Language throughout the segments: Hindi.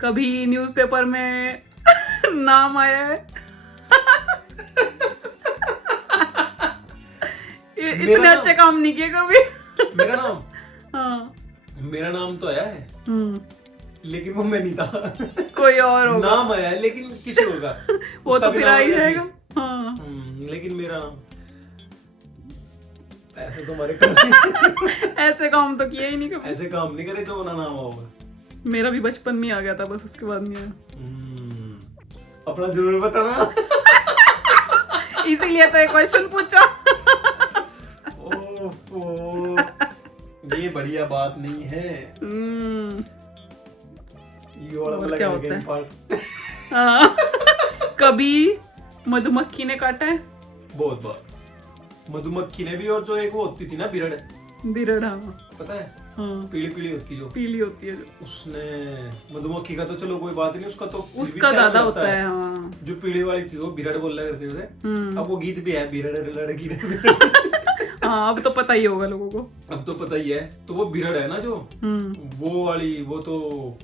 कभी न्यूज़पेपर में नाम आया है? इतने अच्छे काम नहीं किए कभी। मेरा नाम, हाँ। मेरा नाम तो आया है लेकिन वो मैं नहीं था। कोई और होगा। नाम आया है लेकिन किसी होगा। वो तो फिर आ ही जाएगा। हाँ। लेकिन मेरा नाम ऐसे तो हमारे काम ऐसे काम तो किए ही नहीं कभी। ऐसे काम नहीं करे जो ना नाम होगा। मेरा भी बचपन में आ गया था, बस उसके बाद नहीं आया। अपना जरूर बताना। इसीलिए तो एक क्वेश्चन पूछा। ओहो, ये बढ़िया बात नहीं है। ये वाला और वाला क्या होता है? पार्ट। हाँ। कभी मधुमक्खी ने काटा है? बहुत बार मधुमक्खी ने भी, और जो एक वो होती थी ना बिरड़, बिरड़। हाँ। पता है? हाँ। पीली पीली होती जो, पीली होती है जो। उसने मधुमक्खी का तो चलो कोई बात नहीं, उसका तो फिर भी उसका शायद ज्यादा लगता होता है। हाँ। जो पीली वाली थी वो बिरड़ बोल रहे करते थे। अब वो गीत भी है, बिरड़ लड़की हाँ, अब तो पता ही होगा लोगों को। अब तो पता ही है। तो वो बिरड़ है ना जो, वो वाली, वो तो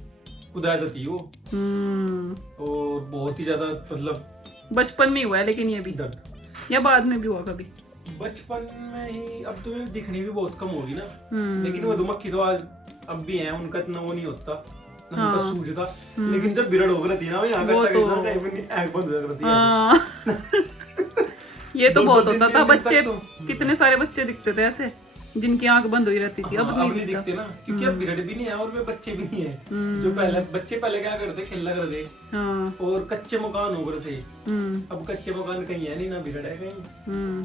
खुदा जाती वो, और बहुत ही ज्यादा मतलब बचपन में हुआ है लेकिन ये भी, दर्द या बाद में भी हुआ कभी? बचपन में ही। अब तो दिखनी भी बहुत कम होगी ना। लेकिन मधुमक्खी तो आज अब भी है, उनका इतना वो नहीं होता, उनका सूझता। लेकिन जब बिरड़ हो रहती है ना, वो यहाँ वो तक तो आँख बंद हो जाती है। ये तो बहुत होता था। बच्चे तो कितने सारे बच्चे दिखते थे ऐसे जिनकी आंख बंद हुई रहती थी। अब नहीं दिखते ना, क्योंकि अब बिरड़ भी नहीं है और वे बच्चे भी नहीं है। जो पहले बच्चे पहले क्या करते, खेला करते और कच्चे मकान हो गए थे। अब कच्चे मकान कहीं है नहीं, ना बिरड़ है कहीं।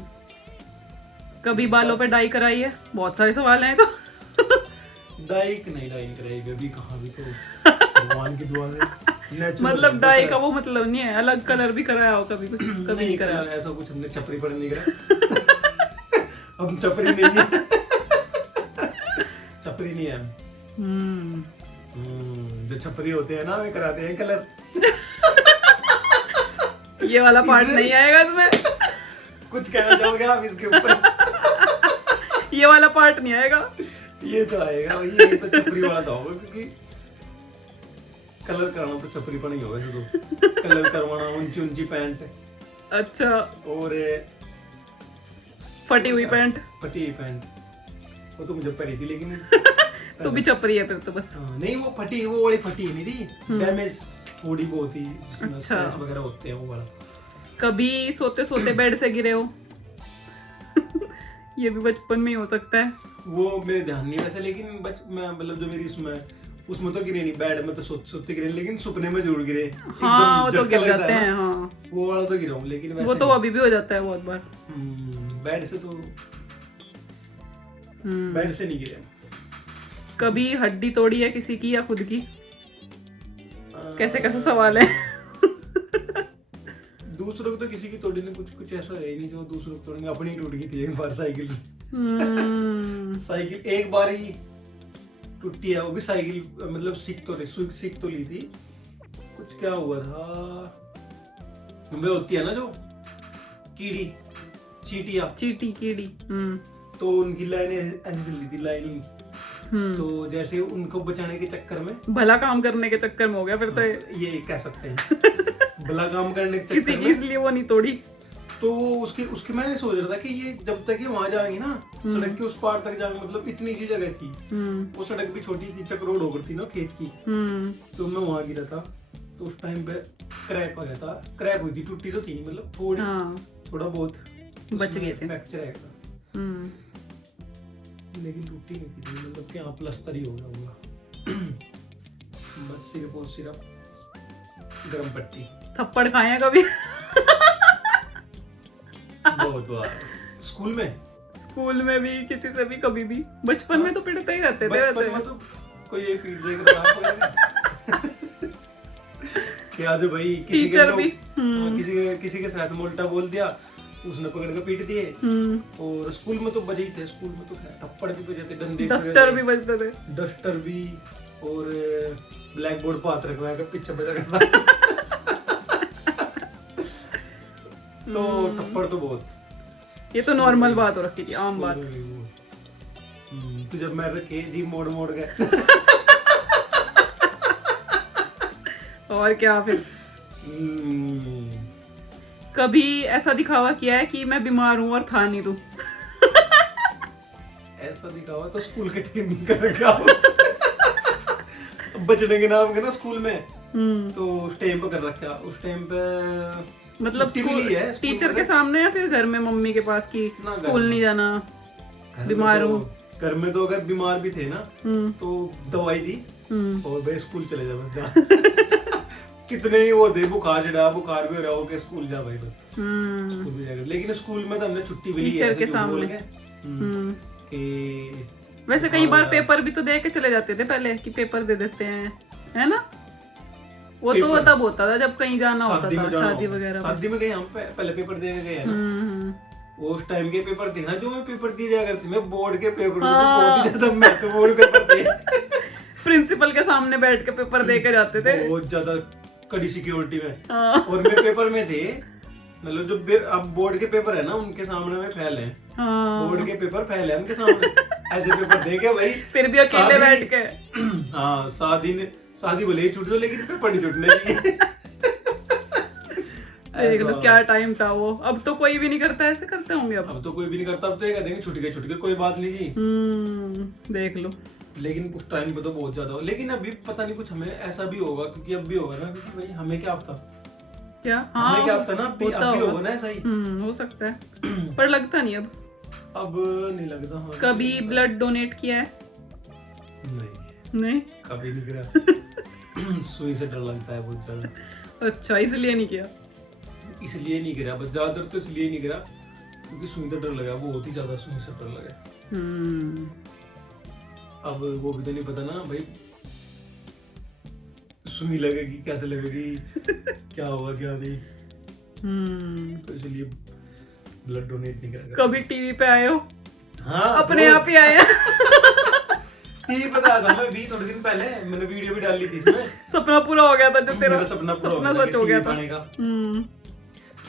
कभी बालों पे डाई कराई है? बहुत सारे सवाल हैं तो। डाई नहीं, डाई कराई अभी कहाँ, भी तो भगवान की दुआ से। मतलब डाई का वो मतलब नहीं है, अलग कलर भी कराया हो कभी कुछ? कभी नहीं कराया ऐसा कुछ। हमने छपरी पर नहीं करा। हम छपरी नहीं है। छपरी नहीं है। जो छपरी होते हैं ना, वे कराते हैं कलर। ये वाला पार्ट नहीं आएगा इसमें। कुछ कहना चाहोगे आप इसके ऊपर? ये वाला पार्ट नहीं आएगा। ये तो आएगा, ये तो छपरी वाला तो होगा, क्योंकि कलर कराना तो छपरी पर नहीं होगा। तो कलर करवाना, ऊंची ऊंची पैंट। अच्छा। और फटी हुई पैंट। फटी हुई पैंट वो तो मुझे पड़ी थी, लेकिन तो भी छपरी है फिर तो बस। नहीं, वो फटी, वो वाली फटी नहीं थी, डैमेज थोड़ी बहुत ही। अच्छा। वगैरह होते हैं वो वाला। कभी सोते सोते बेड से गिरे हो? ये भी बचपन में ही हो सकता है। वो मेरे ध्यान नहीं वैसे, लेकिन मैं मतलब जो मेरी उसमें तो गिरे नहीं, बेड में तो सोते गिरे, लेकिन सुपने में जरूर गिरे। हाँ, वो तो गिर जाते हैं। हाँ, वो वाला तो गिरा हूँ, लेकिन वैसे वो तो अभी भी हो जाता है बहुत बार। बेड से तो बेड से नहीं गिरे। कभी हड्डी तोड़ी है किसी की या खुद की? कैसे कैसे सवाल है। दूसरों को तो किसी की तोड़ी नहीं, कुछ ऐसा है ही नहीं जो दूसरों को तोड़ेंगे। अपनी टूट गई थी एक बार साइकिल से। साइकिल एक बार ही टूटी है, वो भी साइकिल, मतलब सीख तो ली थी। कुछ क्या हुआ था, वे होती है ना जो कीड़ी, कीड़ी। तो उनकी लाइन ऐसी चल रही थी, लाइन उनकी। तो जैसे उनको बचाने के चक्कर में, भला काम करने के चक्कर में हो गया फिर तो। ये कह सकते हैं। भला काम करने के चक्कर में, इसलिए वो नहीं तोड़ी। तो उसकी मैं सोच रहा था कि ये जब तक ये वहां जाएंगे ना, सड़क के उस पार तक जाएंगे, मतलब इतनी सी जगह थी। वो सड़क भी छोटी थी, चक्रोड हो गई थी ना खेत की। तो मैं वहां गिरा था, तो उस टाइम पे क्रैक हो गया था। क्रैक हुई थी, टूटी तो थी, मतलब थोड़ा बहुत बच गए थे। फ्रैक्चर है, लेकिन टूटी नहीं थी, मतलब कि हाँ प्लास्टर ही हो गया होगा। बस सिर्फ और सिर्फ गरम पट्टी। थप्पड़ खाए हैं कभी? बहुत बार। स्कूल में भी, किसी से भी, कभी भी। बचपन में तो पिटते ही रहते थे। बचपन में तो कोई एक पीट देगा कि आज भाई टीचर भी किसी के साथ में उल्टा बोल दिया, उसने पकड़ के पीट दिए। और स्कूल में तो बजे ही थे, स्कूल में तो थप्पड़ भी बजे थे, डंडे, डस्टर भी बजते थे। डस्टर भी, और ब्लैक बोर्ड पर हाथ रखवा के पीछे बजा करता। तो थप्पड़ तो बहुत, ये तो नॉर्मल बात हो रखी थी, आम बात। तो जब मैं रखे जी मोड़ गए। और क्या फिर। कभी ऐसा दिखावा किया है कि मैं बीमार हूँ और था नहीं तू? ऐसा दिखावा तो स्कूल के टाइम में कर रखा बचने के नाम के ना स्कूल में, तो उस टाइम पे कर रखा। उस टाइम पे मतलब टीचर के सामने या फिर घर में मम्मी के पास की स्कूल नहीं जाना, बीमार हूँ? घर में तो अगर बीमार भी थे ना तो दवाई दी और भाई स्कूल चले जा बस जा। कितने ही वो थे, बुखार चढ़ा, बुखार भी हो रहा हो के स्कूल जा भाई बस, स्कूल भी जाकर। लेकिन स्कूल में तो हमने छुट्टी भी ली है टीचर के सामने। वैसे कई बार पेपर भी तो दे के चले जाते थे पहले, कि पेपर दे देते हैं, है ना? वो तो तब होता था जब कहीं जाना होता था, शादी वगैरह। शादी में गए हम पहले पेपर दे के गए ना, वो उस टाइम के पेपर थे ना जो मैं पेपर दिए जाया करती, मैं बोर्ड के पेपर बहुत ही ज्यादा महत्वपूर्ण पेपर थे। प्रिंसिपल के सामने बैठ के पेपर दे के जाते थे, बहुत ज्यादा कड़ी सिक्योरिटी में। और मैं पेपर में थे, मतलब जो अब बोर्ड के पेपर है ना उनके सामने में फेल है, बोर्ड के पेपर फेल है उनके सामने। ऐसे पेपर दे के भाई फिर भी अकेले बैठ के। हाँ, शादी भले ही छूट जाओ लेकिन पेपर नहीं छूटने चाहिए। देख लो क्या टाइम था वो। अब तो कोई भी नहीं करता, ऐसे करते होंगे अब तो कोई भी नहीं करता। अब तो ये कह देंगे छूट गए कोई बात नहीं जी। देख लो। लेकिन उस टाइम पे तो बहुत ज्यादा हो। लेकिन अभी पता नहीं कुछ हमें ऐसा भी होगा, क्योंकि अब भी होगा ना, क्योंकि भाई हमें क्या पता क्या, हमें क्या पता ना, अब भी होगा ना ऐसा ही। हो सकता है पर लगता नहीं अब नहीं लगता। हाँ, कभी ब्लड डोनेट किया है? नहीं कभी नहीं करा। सुई से डर लगता है बहुत ज्यादा। अच्छा, इसलिए नहीं किया? इसलिए नहीं गिरा, बस ज्यादातर तो इसलिए नहीं गिरा क्योंकि सुई से डर लगा, बहुत ही ज्यादा सुई से डर लगा। अब वो भी तो नहीं पता ना भाई, सुई लगेगी कैसे लगेगी, क्या होगा क्या नहीं। तो इसलिए ब्लड डोनेट नहीं करा। कभी टीवी पे आए हो? हाँ, अपने आप ही आए। टीवी पे था मैं भी थोड़े दिन पहले, मैंने वीडियो भी डाली थी इसमें। सपना पूरा हो गया था जो तेरा सपना सच हो गया था।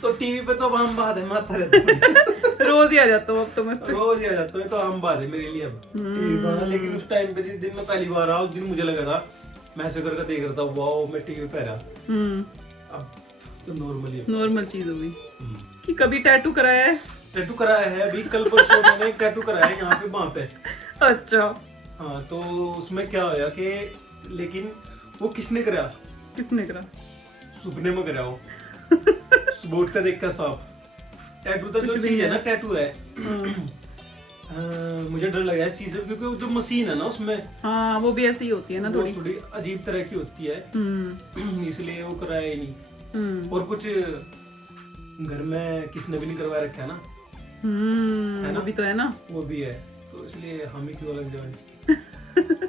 तो टीवी पे तो अब आम बात है, मैं आता रहता हूँ। रोज ही आ जाता हूँ अब तो मैं, रोज ही आ जाता हूँ, तो आम बात है मेरे लिए अब टीवी पे आना। लेकिन उस टाइम पे जिस दिन मैं पहली बार आया उस दिन मुझे लगा था, मैं ऐसे करके देख रहा था, वाओ मैं टीवी पे रहा। अब तो नॉर्मल चीज हो गई। कि कभी टैटू कराया है? टैटू कराया है, अभी कल परसों मैंने एक टैटू कराया है यहाँ पे बांह पे। अच्छा। हाँ, तो उसमें क्या होया कि, लेकिन वो किसने करा? सुपने में करा वो। बोट का देख का सांप। टैटू तो जो चीज है ना, टैटू है। मुझे डर लगा इस चीज से, क्योंकि वो जो मशीन है ना उसमें, हाँ वो भी ऐसी ही होती है ना, थोड़ी अजीब तरह की होती है। इसलिए वो कराया ही नहीं। और कुछ घर में किसने भी नहीं करवा रखा है ना, है ना? भी तो है ना, वो भी है, तो इसलिए हम ही क्यों लग जाए।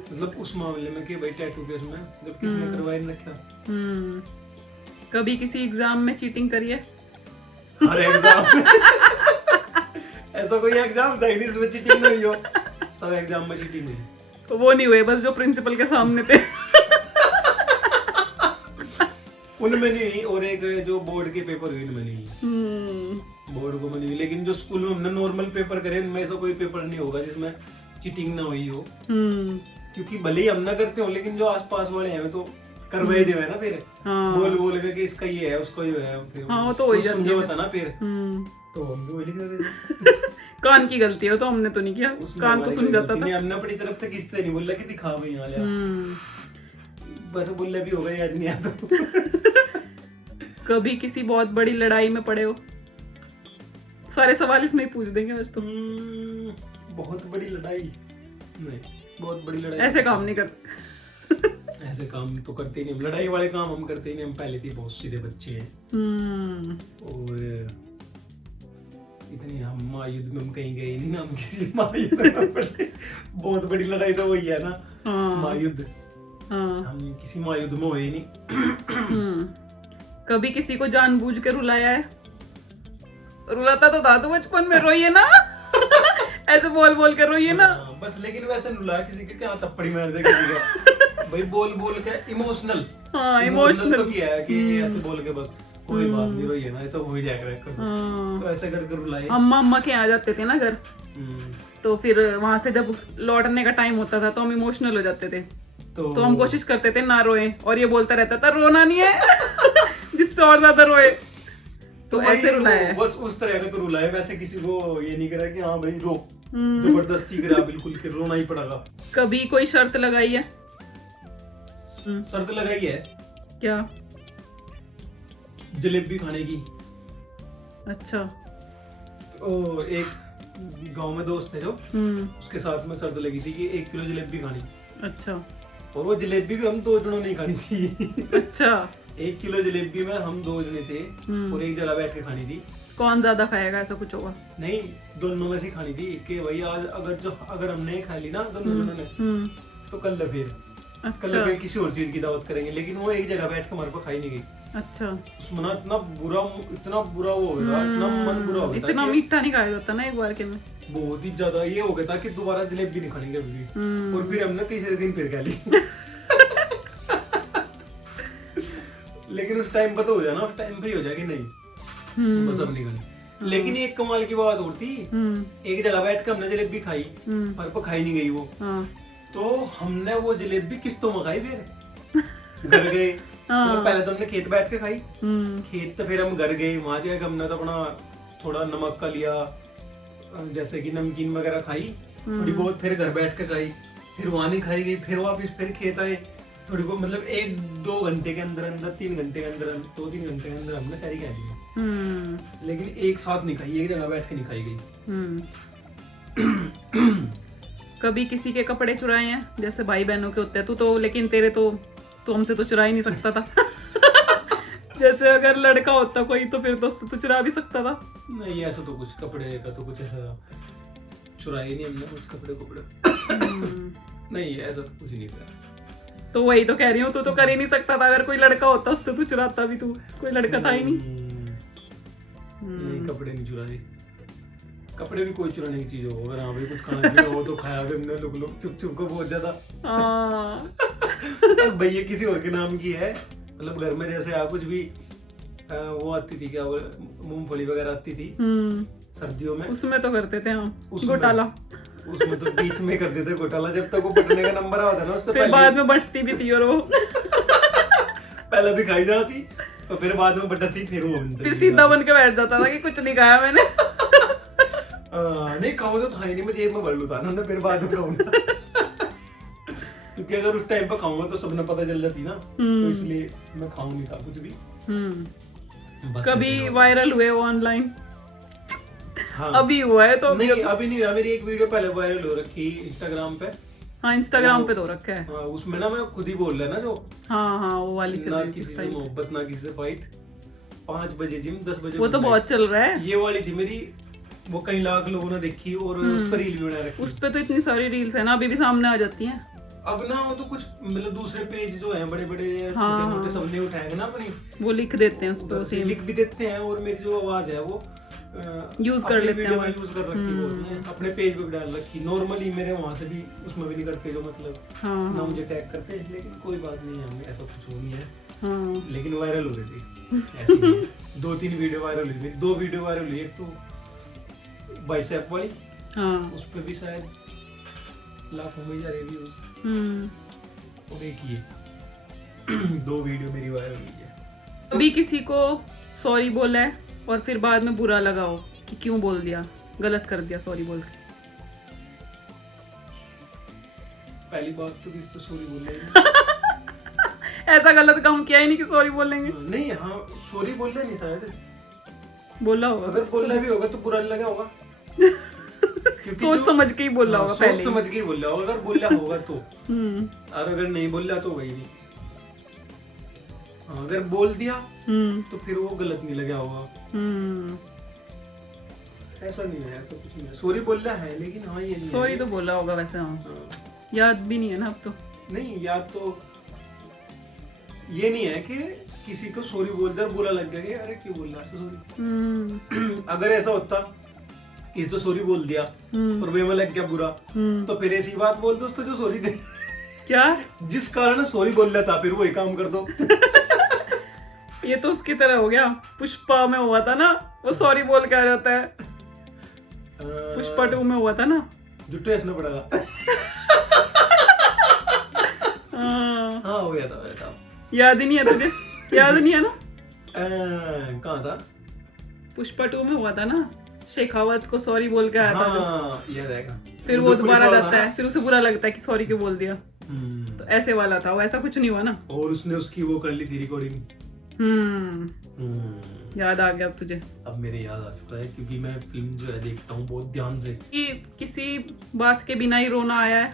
मतलब उस मामले में कि भाई टैटू केस में जब किसने करवा नहीं रखा। कभी किसी एग्जाम में चीटिंग करी है? हर एग्जाम में। ऐसा कोई एग्जाम था ही नहीं इसमें चीटिंग नहीं हो, सब एग्जाम में चीटिंग हुई। वो नहीं हुए, बस जो प्रिंसिपल के सामने थे। उनमें नहीं, और एक जो बोर्ड के पेपर हुए उनमें नहीं। बोर्ड को में नहीं, लेकिन जो स्कूल में हमने नॉर्मल पेपर करे उनमें ऐसा कोई पेपर नहीं होगा जिसमें चीटिंग ना हुई हो। क्योंकि भले ही हम ना करते हो, लेकिन जो आसपास वाले हैं तो करवाई दे ना, फिर बोल के कि इसका ये है उसका ये है, फिर हाँ, तो वही समझे होता ना फिर। तो हम भी वही कर देते। कान की गलती है तो हमने तो नहीं किया, कान तो सुन जाता था। हमने अपनी तरफ से किससे नहीं बोला कि दिखा भाई यहाँ ले, बस बोलने भी होगा याद नहीं आता। कभी किसी बहुत बड़ी लड़ाई में पड़े हो? सारे सवाल इसमें ही पूछ देंगे आज तो। बहुत बड़ी लड़ाई नहीं, बहुत बड़ी लड़ाई ऐसे काम नहीं करते। ऐसे काम तो करते ही नहीं हम, लड़ाई वाले काम हम करते ही नहीं। हम पहले थी बहुत सीधे बच्चे हैं, और इतनी हम महायुद्ध में हम कहीं गए नहीं ना, हम किसी महायुद्ध में पड़े। बहुत बड़ी लड़ाई तो वही है ना, महायुद्ध। हम किसी महायुद्ध में हुए नहीं। कभी किसी को जानबूझ के रुलाया है? रुलाता तो था तो बचपन में, रोइए ना। ऐसे बोल के रोइए ना। बस, लेकिन वैसे रुलाया किसी के क्या, थप्पड़ी मार दे किसी का। भाई बोल के इमोशनल। हाँ, इमोशनल तो किया है कि ऐसे बोल के बस कोई बात नहीं, रोइए ना, ये तो हो ही जाएगा। तो ऐसे करके रुलाए। अम्मा के आ जाते थे ना घर, तो फिर वहां से जब लौटने का टाइम होता था तो हम इमोशनल हो जाते थे। तो हम कोशिश करते थे ना रोए, और ये बोलता रहता था रोना नहीं है जिससे और ज्यादा रोए। तो ऐसे रुलाया है। बस उस तरह का तो रुलाया, वैसे किसी को ये नहीं करा कि हाँ भाई रो, जबरदस्ती करा बिल्कुल कि रोना ही पड़ेगा। कभी कोई शर्त लगाई है? शर्त लगाई है। क्या? जलेबी खाने की। अच्छा। ओ एक गांव में दोस्त है जो, उसके साथ में शर्त लगी थी कि 1 किलो जलेबी खानी। अच्छा। और वो जलेबी भी हम 2 जनों नहीं खानी थी। अच्छा। 1 किलो जलेबी में हम 2 जने थे और एक जगह बैठ के खानी थी। कौन ज्यादा खाएगा, ऐसा कुछ होगा? नहीं, दोनों में से खानी थी कि भाई आज अगर हमने खा ली ना दोनों जनों ने, तो कल फिर फिर किसी और चीज की दावत करेंगे। लेकिन वो एक जगह बैठ के हमारे पास खाई नहीं गई। अच्छा। उसमें ना इतना बुरा वो हो गया, इतना मन बुरा हो गया, इतना मीठा नहीं खाया जाता ना एक बार के में। बहुत ही ज्यादा ये हो गया था कि दोबारा जलेबी नहीं खानी कभी। और फिर हमने तीसरे दिन फिर खा ली। लेकिन उस टाइम पता हो जाए ना, उस टाइम पे ही हो जाए कि नहीं बस अब नहीं खानी। लेकिन एक कमाल की बात और थी, एक जगह बैठ के हमने जलेबी खाई, हमारे पास खाई नहीं गई वो। तो हमने वो जलेबी किस्तों में खाई, फिर घर गए। तो पहले तो हमने खेत बैठ के खाई, खेत तो फिर हम घर गए, वहां जाके हमने तो अपना थोड़ा नमक का लिया, जैसे कि नमकीन वगैरह खाई थोड़ी बहुत, फिर घर बैठ के खाई, फिर वहां नहीं खाई गई, फिर वापस फिर खेत आए थोड़ी बहुत, मतलब 1-2 घंटे के अंदर 3 घंटे के अंदर 2-3 घंटे के अंदर हमने सारी खा ली। लेकिन एक साथ नहीं खाई, एक जगह बैठ के नहीं खाई गई। कभी किसी के कपड़े चुराए हैं? जैसे भाई बहनों के होते हैं, तू तो, लेकिन तेरे तो हमसे तो चुरा ही नहीं सकता था। जैसे अगर लड़का होता कोई तो फिर तो उससे चुरा भी सकता था। नहीं, ऐसा तो कुछ कपड़े का तो कुछ ऐसा चुराया ही नहीं हमने, कुछ कपड़े। नहीं, ऐसा तो कुछ नहीं किया। तो वही तो कह रही हूँ, तू तो कर ही नहीं सकता था। अगर कोई लड़का होता उससे तू चुराता भी, तू कोई लड़का था ही नहीं। नहीं, कपड़े नहीं चुराए। कपड़े भी कोई चुराने की चीज हो, अगर हाँ भाई कुछ खाना पीना हो तो खाया भी हमने लोग चुप को बहुत ज्यादा। भैया किसी और के नाम की है, मतलब घर में जैसे कुछ भी वो आती थी, क्या मूंगफली वगैरह आती थी सर्दियों में, उसमें तो करते थे हम घोटाला। उसमें तो बीच में करते थे घोटाला, जब तक वो बटने का नंबर आता ना उससे पहले। बाद में बटती भी थी, और वो पहले भी खाई जाती और फिर बाद में बटती, फिर सीधा बन के बैठ जाता था कि कुछ नहीं खाया मैंने। नहीं खाऊं तो था ही नहीं, मैं जेब में भर लूटा ना, फिर बाद में खाऊंगा। क्योंकि अगर उस टाइम पर खाऊंगा तो सबने पता चल जाती ना, तो इसलिए मैं खाऊं नहीं था कुछ भी। कभी वायरल हुए ऑनलाइन? हाँ। अभी हुआ है तो? नहीं, अभी नहीं हुआ। मेरी एक वीडियो पहले वायरल हो रखी इंस्टाग्राम पे। हाँ, इंस्टाग्राम पे तो रखा है। हाँ, उसमें ना मैं खुद ही बोल रहा ना जो, हाँ वो वाली चल रही है, ना किसी से मोहब्बत ना किसी से फाइट, 5 बजे जिम 10 बजे वो तो बहुत चल रहा है। ये वाली थी मेरी, वो कई लाख लोगों ने देखी और उस पर रील भी बना रखी। उस पे तो इतनी सारी रील्स है ना, अभी भी सामने आ जाती हैं। अब ना वो तो कुछ मतलब दूसरे पेज जो हैं बड़े बड़े छोटे मोटे सबने उठाएंगे ना अपनी, वो लिख देते हैं उस पर, सेम लिख भी देते हैं, और मेरी जो आवाज है वो यूज कर लेते हैं, यूज कर रखी वो अपने पेज पे भी डाल रखी। नॉर्मली मेरे वहां से भी उसमें भी नहीं करते जो, मतलब ना मुझे टैग करते, लेकिन कोई बात नहीं है, हमें ऐसा कुछ नहीं है। लेकिन वायरल हो रही थी ऐसी 2-3 वीडियो वायरल हुई, 2 वीडियो वायरल हुई। एक तो बाइसेप वाली, उस पे भी शायद लाखों में जा रहे व्यूज, और एक ये 2 वीडियो मेरी वायरल हुई है। अभी किसी को सॉरी बोला है और फिर बाद में बुरा लगा हो कि क्यों बोल दिया, गलत कर दिया सॉरी बोल के? पहली बात तो किसी तो सॉरी बोले ऐसा गलत काम किया ही नहीं कि सॉरी बोलेंगे। नहीं, हाँ सॉरी बोल रहे नहीं, शायद बोला होगा। अगर बोलना भी होगा तो बुरा लगा होगा। सोच समझ के ही बोला होगा, पहले सोच समझ के ही बोला होगा, अगर बोला होगा तो। और अगर नहीं बोला तो वही नहीं। अगर बोल दिया तो फिर वो गलत नहीं लगा होगा। ऐसा नहीं है, ऐसा कुछ नहीं है। सॉरी बोलना है, लेकिन हाँ ये नहीं, सॉरी तो बोला होगा वैसे। हाँ, याद भी नहीं है ना अब तो। नहीं, याद तो ये नहीं है कि किसी को सॉरी बोलकर बुरा लग गया कि अरे क्यों बोल रहा है सॉरी। अगर ऐसा होता किसी तो सॉरी बोल दिया और वे में लग गया बुरा, तो फिर ऐसी बात बोल दो उसको जो सॉरी दे, क्या जिस कारण सॉरी बोल रहा था, फिर वही काम कर दो। ये तो उसकी तरह हो गया, पुष्पा में हुआ था ना, वो सॉरी बोल के आ जाता है। पुष्पा 2 में हुआ था ना, जुट्टे हंसना पड़ेगा। हाँ, हो गया था। याद ही नहीं है तुझे? याद नहीं है ना? कहाँ था? पुष्पा 2 में हुआ था ना, शेखावत को सॉरी बोल के आया था जो। हाँ, याद आएगा। फिर वो दोबारा जाता है, फिर उसे बुरा लगता है कि सॉरी क्यों बोल दिया। तो ऐसे वाला था वो, ऐसा कुछ नहीं हुआ ना। और उसने उसकी वो कर ली थी रिकॉर्डिंग। याद आ गया अब तुझे? अब मेरे याद आ चुका है, क्योंकि मैं फिल्म जो है देखता हूँ बहुत ध्यान से। कि किसी बात के बिना ही रोना आया है?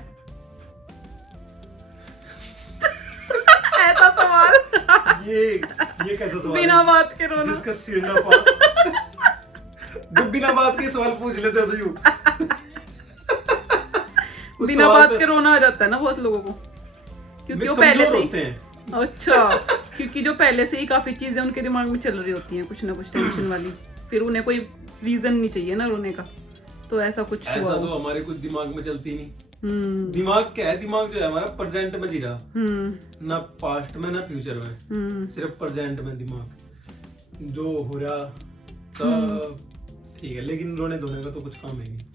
ऐसा सवाल। ये कैसा सवाल बिना है? बात के रोना, जिसका सिर ना पा जब बिना बात के सवाल पूछ लेते हो तो यूं। उस बिना सवाल बात पे के रोना आ जाता है ना बहुत लोगों को, क्योंकि वे वो पहले कमजोर से होते हैं। अच्छा, क्योंकि जो पहले से ही काफी चीजें उनके दिमाग में चल रही होती हैं, कुछ ना कुछ टेंशन वाली, फिर उन्हें कोई रीजन नहीं चाहिए ना रोने का, तो ऐसा कुछ हुआ ऐसा हो। तो हमारे कुछ दिमाग में चलती नहीं। हम्म दिमाग क्या है? दिमाग जो है हमारा प्रेजेंट में जी रहा, ना पास्ट में ना फ्यूचर में, सिर्फ प्रेजेंट में दिमाग जो हो रहा सब ठीक है, लेकिन रोने धोने का तो कुछ काम है नहीं।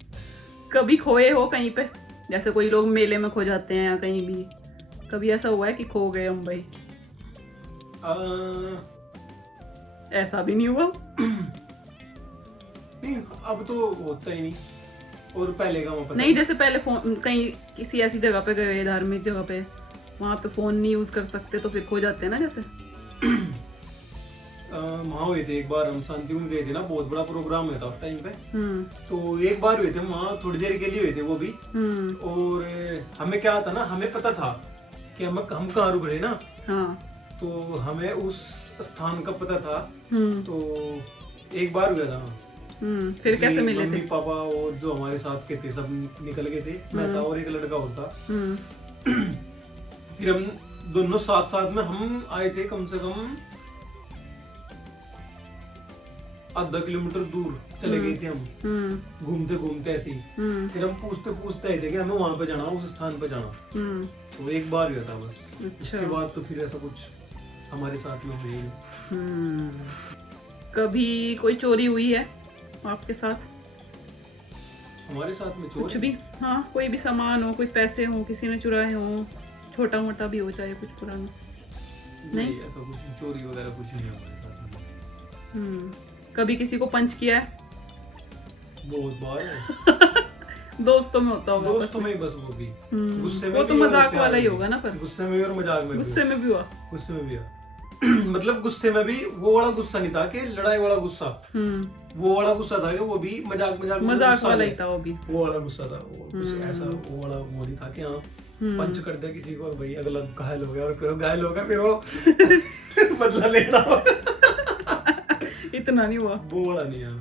कभी खोए हो कहीं पे? जैसे कोई लोग मेले में खो जाते हैं या कहीं भी, कभी ऐसा हुआ है कि खो गए हम भाई? ऐसा भी नहीं हुआ? नहीं, अब तो होता ही नहीं। और पहले का मैं पता नहीं, जैसे पहले फोन कहीं किसी ऐसी जगह पे गए, धार्मिक जगह पे, वहां पे फोन नहीं यूज कर सकते तो फिर खो जाते हैं ना जैसे। वहाँ हुए थे एक बार, हम शांति में गए थे ना, बहुत बड़ा प्रोग्राम हुआ था उस टाइम पे। तो एक बार हुए थे वहाँ, थोड़ी देर के लिए हुए थे वो भी। और हमें क्या था ना, हमें पता था कि हम कहाँ रुक रहे ना। हाँ। तो हमें उस स्थान का पता था। तो एक बार हुआ था। फिर कैसे मिले थे? मम्मी पापा और जो हमारे साथ के थे सब निकल गए थे, मैं था और एक लड़का और था। फिर हम दोनों साथ साथ में हम आए थे, कम से कम आधा किलोमीटर दूर चले गए थे हम, घूमते घूमते ऐसे ही। फिर हम पूछते पूछते आए थे कि हमें वहां पे जाना, उस स्थान पे जाना। तो एक बार हुआ था बस। उसके बाद तो फिर ऐसा कुछ हमारे साथ में हुआ ही। कभी कोई चोरी हुई है आपके साथ? हमारे साथ में चोरी? कुछ भी, हाँ, कोई भी सामान हो, कोई पैसे हो, किसी ने चुराए हो, छोटा मोटा भी हो, चाहे कुछ पुराना। नहीं, ऐसा कुछ चोरी वगैरह कुछ नहीं है हमारे साथ में। कभी किसी को पंच किया है? बहुत बार। दोस्तों में होता होगा? दोस्तों में बस वो भी गुस्से में। वो तो मजाक वाला ही होगा ना, पर गुस्से में भी और मजाक में। गुस्से में भी हुआ? गुस्से में भी हुआ। मतलब गुस्से में भी वो वाला गुस्सा नहीं था कि लड़ाई वाला गुस्सा, वो वाला गुस्सा था कि वो भी मजाक वाला ही था। वो वाला गुस्सा था, वो ऐसा वो वाला वो नहीं था कि हाँ पंच कर दिया किसी को और भाई अगला घायल हो गया, और फिर वो घायल होकर फिर वो बदला लेना हो। इतना नहीं हुआ, वो वाला नहीं है।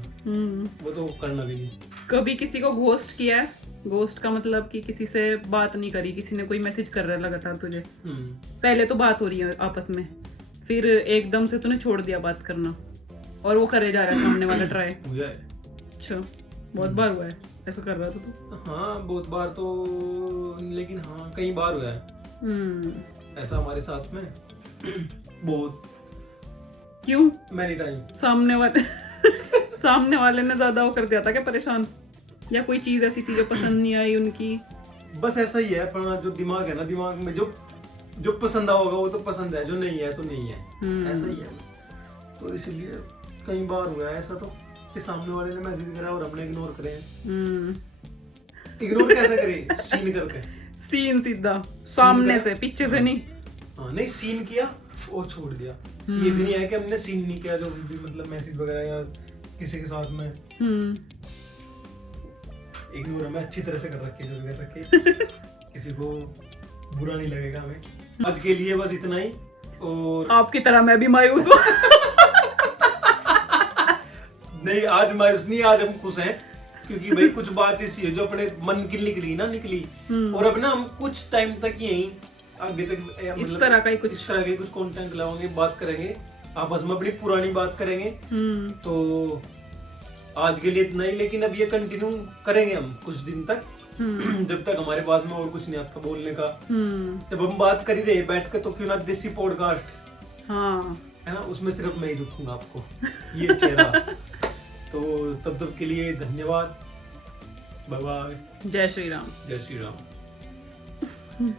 वो तो करना भी नहीं। कभी किसी को घोस्ट किया है? घोस्ट का मतलब कि किसी से बात नहीं करी, किसी ने कोई मैसेज कर रहा है लगातार तुझे, पहले तो बात हो रही है आपस में, फिर एकदम से तूने छोड़ दिया बात करना और वो करे जा रहा है सामने वाला ट्राई? अच्छा, बहुत बार हुआ है ऐसा कर रहा था तू? हाँ बहुत बार तो, लेकिन हाँ कई बार हुआ है ऐसा हमारे साथ में। बहुत। क्यों? Many time. सामने वाले ने ज्यादा वो कर दिया था क्या, परेशान, या कोई चीज ऐसी थी जो पसंद नहीं आई उनकी? बस ऐसा ही है, अपना जो दिमाग है ना, दिमाग में जो पसंद होगा वो तो पसंद है, जो नहीं है तो नहीं है, ऐसा ही है। तो इसलिए कई बार हुआ है ऐसा तो कि सामने वाले ने मैसेज करा और हमने इग्नोर करे। इग्नोर कैसे करे? सीन करके। सीन सीधा सामने से, पीछे से नहीं। हाँ नहीं, सीन किया और छोड़ दिया। ये भी नहीं है कि हमने सीन नहीं किया, जो भी मतलब मैसेज वगैरह या किसी के साथ में इग्नोर हमें अच्छी तरह से कर रखे, जो कर रखे। किसी को बुरा नहीं लगेगा हमें। आज के लिए बस इतना ही। और आपकी तरह मैं भी मायूस हूँ। नहीं, आज मायूस नहीं, आज हम खुश हैं, क्योंकि भाई कुछ बात ऐसी है जो अपने मन की निकली। और अब ना हम कुछ टाइम तक यही आगे तक इस तरह का ही कुछ कंटेंट लाएंगे, बात करेंगे, आपस में अपनी पुरानी बात करेंगे। तो आज के लिए इतना ही, लेकिन अब ये कंटिन्यू करेंगे हम कुछ दिन तक, जब तक हमारे पास में और कुछ नहीं आता बोलने का। जब हम बात कर ही रहे बैठ के, तो क्यों ना देसी पॉडकास्ट, हाँ है ना, उसमें सिर्फ मैं ही दिखूंगा आपको, ये चेहरा। तो तब तक के लिए धन्यवाद, बाय बाय, जय श्री राम। जय श्री राम।